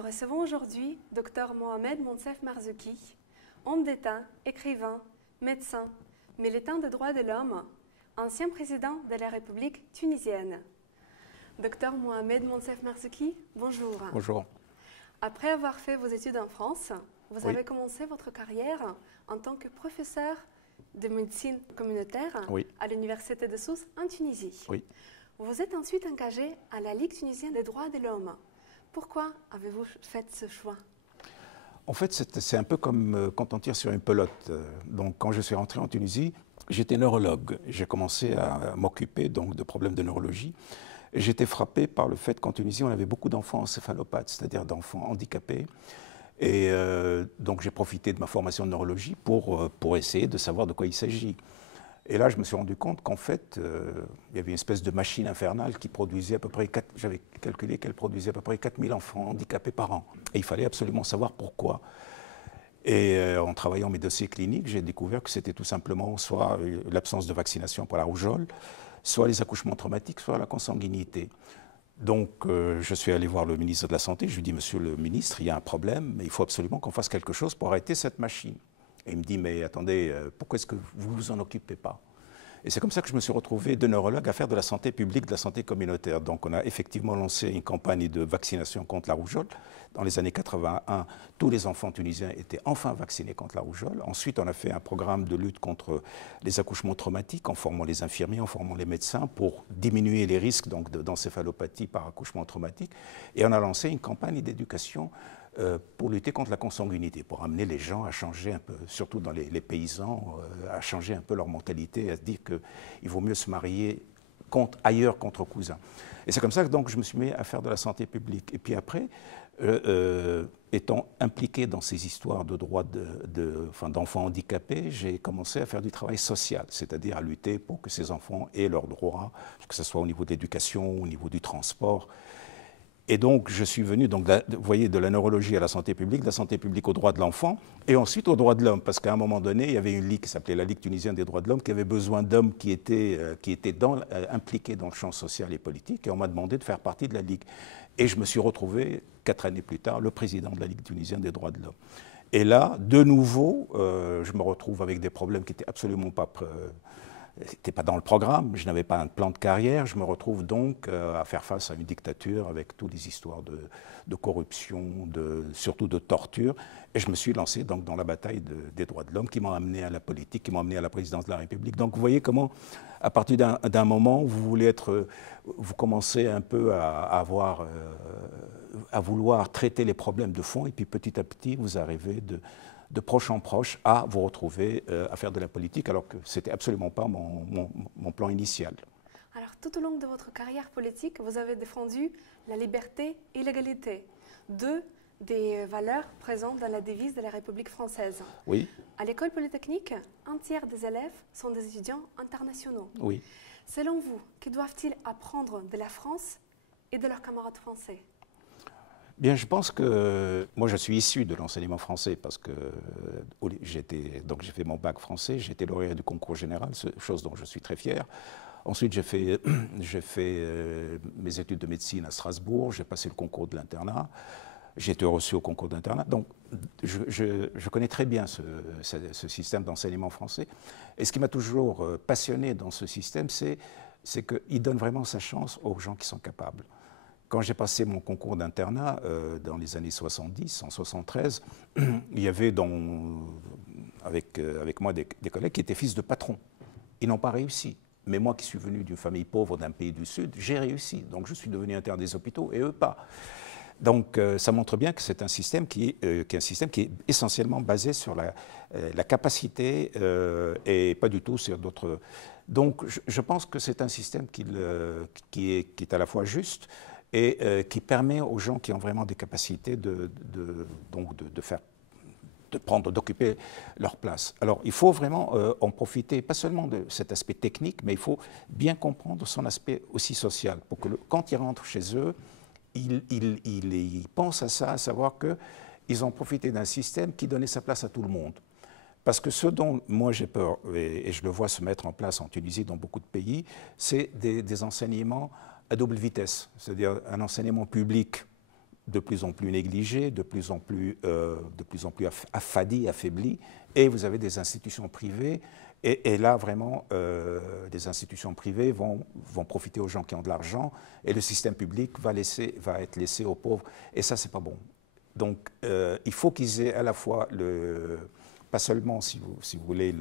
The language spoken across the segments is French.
Nous recevons aujourd'hui Dr Mohamed Monsef Marzouki, homme d'État, écrivain, médecin, militant des droits de l'homme, ancien président de la République tunisienne. Dr Mohamed Monsef Marzouki, bonjour. Bonjour. Après avoir fait vos études en France, vous avez commencé votre carrière en tant que professeur de médecine communautaire à l'Université de Sousse en Tunisie. Vous vous êtes ensuite engagé à la Ligue tunisienne des droits de l'homme. Pourquoi avez-vous fait ce choix? En fait, c'est un peu comme quand on tire sur une pelote. Donc, quand je suis rentré en Tunisie, j'étais neurologue. J'ai commencé à m'occuper donc de problèmes de neurologie. J'étais frappé par le fait qu'en Tunisie, on avait beaucoup d'enfants encéphalopathes, c'est-à-dire d'enfants handicapés. Et donc, j'ai profité de ma formation de neurologie pour essayer de savoir de quoi il s'agit. Et là, je me suis rendu compte qu'en fait, il y avait une espèce de machine infernale qui produisait à peu près, j'avais calculé qu'elle produisait à peu près 4000 enfants handicapés par an. Et il fallait absolument savoir pourquoi. Et en travaillant mes dossiers cliniques, j'ai découvert que c'était tout simplement soit l'absence de vaccination pour la rougeole, soit les accouchements traumatiques, soit la consanguinité. Donc, je suis allé voir le ministre de la Santé. Je lui ai dit, monsieur le ministre, il y a un problème, mais il faut absolument qu'on fasse quelque chose pour arrêter cette machine. Et il me dit, mais attendez, pourquoi est-ce que vous ne vous en occupez pas? Et c'est comme ça que je me suis retrouvé de neurologue à faire de la santé publique, de la santé communautaire. Donc on a effectivement lancé une campagne de vaccination contre la rougeole. Dans les années 81, tous les enfants tunisiens étaient enfin vaccinés contre la rougeole. Ensuite, on a fait un programme de lutte contre les accouchements traumatiques en formant les infirmiers, en formant les médecins pour diminuer les risques d'encéphalopathie par accouchement traumatique. Et on a lancé une campagne d'éducation pour lutter contre la consanguinité, pour amener les gens à changer un peu, surtout dans les paysans, à changer un peu leur mentalité, à se dire qu'il vaut mieux se marier ailleurs qu'entre cousins. Et c'est comme ça que donc, je me suis mis à faire de la santé publique. Et puis après, étant impliqué dans ces histoires de droits d'enfants handicapés, j'ai commencé à faire du travail social, c'est-à-dire à lutter pour que ces enfants aient leurs droits, que ce soit au niveau de l'éducation, au niveau du transport. Et donc, je suis venu, donc, vous voyez, de la neurologie à la santé publique aux droits de l'enfant, et ensuite aux droits de l'homme, parce qu'à un moment donné, il y avait une ligue qui s'appelait la Ligue tunisienne des droits de l'homme, qui avait besoin d'hommes qui étaient impliqués dans le champ social et politique, et on m'a demandé de faire partie de la Ligue. Et je me suis retrouvé, 4 années plus tard, le président de la Ligue tunisienne des droits de l'homme. Et là, de nouveau, je me retrouve avec des problèmes qui n'étaient absolument pas... C'était pas dans le programme, je n'avais pas un plan de carrière, je me retrouve donc à faire face à une dictature avec toutes les histoires de corruption, surtout de torture, et je me suis lancé donc dans la bataille des droits de l'homme qui m'ont amené à la politique, qui m'ont amené à la présidence de la République. Donc vous voyez comment, à partir d'un moment, vous commencez un peu à vouloir traiter les problèmes de fond, et puis petit à petit, vous arrivez de proche en proche à vous retrouver à faire de la politique, alors que ce n'était absolument pas mon plan initial. Alors, tout au long de votre carrière politique, vous avez défendu la liberté et l'égalité, deux des valeurs présentes dans la devise de la République française. Oui. À l'école polytechnique, un tiers des élèves sont des étudiants internationaux. Oui. Selon vous, que doivent-ils apprendre de la France et de leurs camarades français? Bien, je pense que moi, je suis issu de l'enseignement français parce que j'ai fait mon bac français, j'ai été lauréat du concours général, chose dont je suis très fier. Ensuite, j'ai fait mes études de médecine à Strasbourg, j'ai passé le concours de l'internat, j'ai été reçu au concours d'internat. Donc, je connais très bien ce système d'enseignement français. Et ce qui m'a toujours passionné dans ce système, c'est qu'il donne vraiment sa chance aux gens qui sont capables. Quand j'ai passé mon concours d'internat dans les années 70, en 73, il y avait avec moi des collègues qui étaient fils de patrons. Ils n'ont pas réussi. Mais moi qui suis venu d'une famille pauvre d'un pays du Sud, j'ai réussi. Donc je suis devenu interne des hôpitaux et eux pas. Donc ça montre bien que c'est un système qui est essentiellement basé sur la capacité et pas du tout sur d'autres... Donc je pense que c'est un système qui est à la fois juste et qui permet aux gens qui ont vraiment des capacités d'occuper leur place. Alors, il faut vraiment en profiter, pas seulement de cet aspect technique, mais il faut bien comprendre son aspect aussi social, pour que quand ils rentrent chez eux, ils pensent à ça, à savoir qu'ils ont profité d'un système qui donnait sa place à tout le monde. Parce que ce dont moi j'ai peur, et je le vois se mettre en place en Tunisie, dans beaucoup de pays, c'est des enseignements à double vitesse, c'est-à-dire un enseignement public de plus en plus négligés, de plus en plus affadis, affaiblis, et vous avez des institutions privées, et là vraiment des institutions privées vont profiter aux gens qui ont de l'argent, et le système public va être laissé aux pauvres, et ça c'est pas bon. Donc il faut qu'ils aient à la fois pas seulement si vous voulez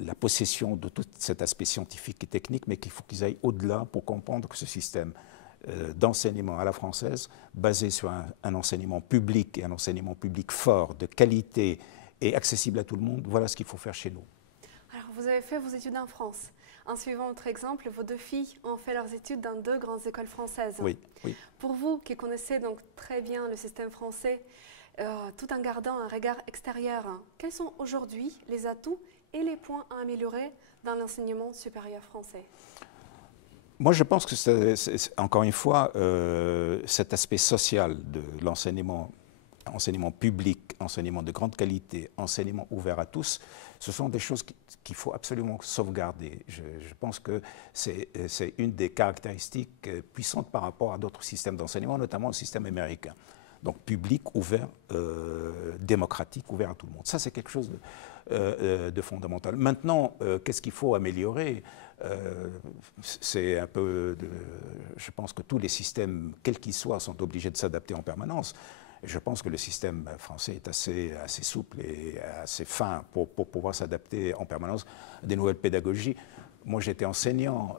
la possession de tout cet aspect scientifique et technique, mais qu'il faut qu'ils aillent au-delà pour comprendre que ce système d'enseignement à la française, basé sur un enseignement public, et un enseignement public fort, de qualité et accessible à tout le monde, voilà ce qu'il faut faire chez nous. Alors, vous avez fait vos études en France. En suivant votre exemple, vos 2 filles ont fait leurs études dans 2 grandes écoles françaises. Oui, oui. Pour vous, qui connaissez donc très bien le système français, tout en gardant un regard extérieur, quels sont aujourd'hui les atouts et les points à améliorer dans l'enseignement supérieur français? Moi, je pense que encore une fois, cet aspect social de l'enseignement, enseignement public, enseignement de grande qualité, enseignement ouvert à tous, ce sont des choses qu'il faut absolument sauvegarder. Je pense que c'est une des caractéristiques puissantes par rapport à d'autres systèmes d'enseignement, notamment le système américain. Donc public, ouvert, démocratique, ouvert à tout le monde. Ça, c'est quelque chose de fondamental. Maintenant, qu'est-ce qu'il faut améliorer? C'est un peu... je pense que tous les systèmes, quels qu'ils soient, sont obligés de s'adapter en permanence. Je pense que le système français est assez souple et assez fin pour pouvoir s'adapter en permanence à des nouvelles pédagogies. Moi, j'étais enseignant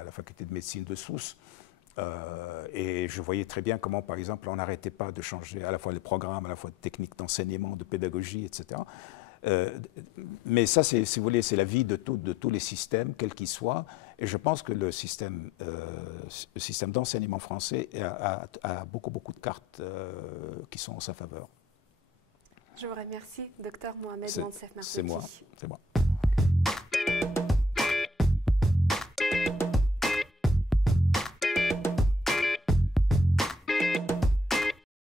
à la faculté de médecine de Sousse. Et je voyais très bien comment, par exemple, on n'arrêtait pas de changer à la fois les programmes, à la fois de techniques d'enseignement, de pédagogie, etc. Mais ça, si vous voulez, c'est la vie de tous les systèmes, quels qu'ils soient. Et je pense que le système d'enseignement français a beaucoup de cartes qui sont en sa faveur. Je vous remercie, Dr Mohamed Mansef. C'est moi.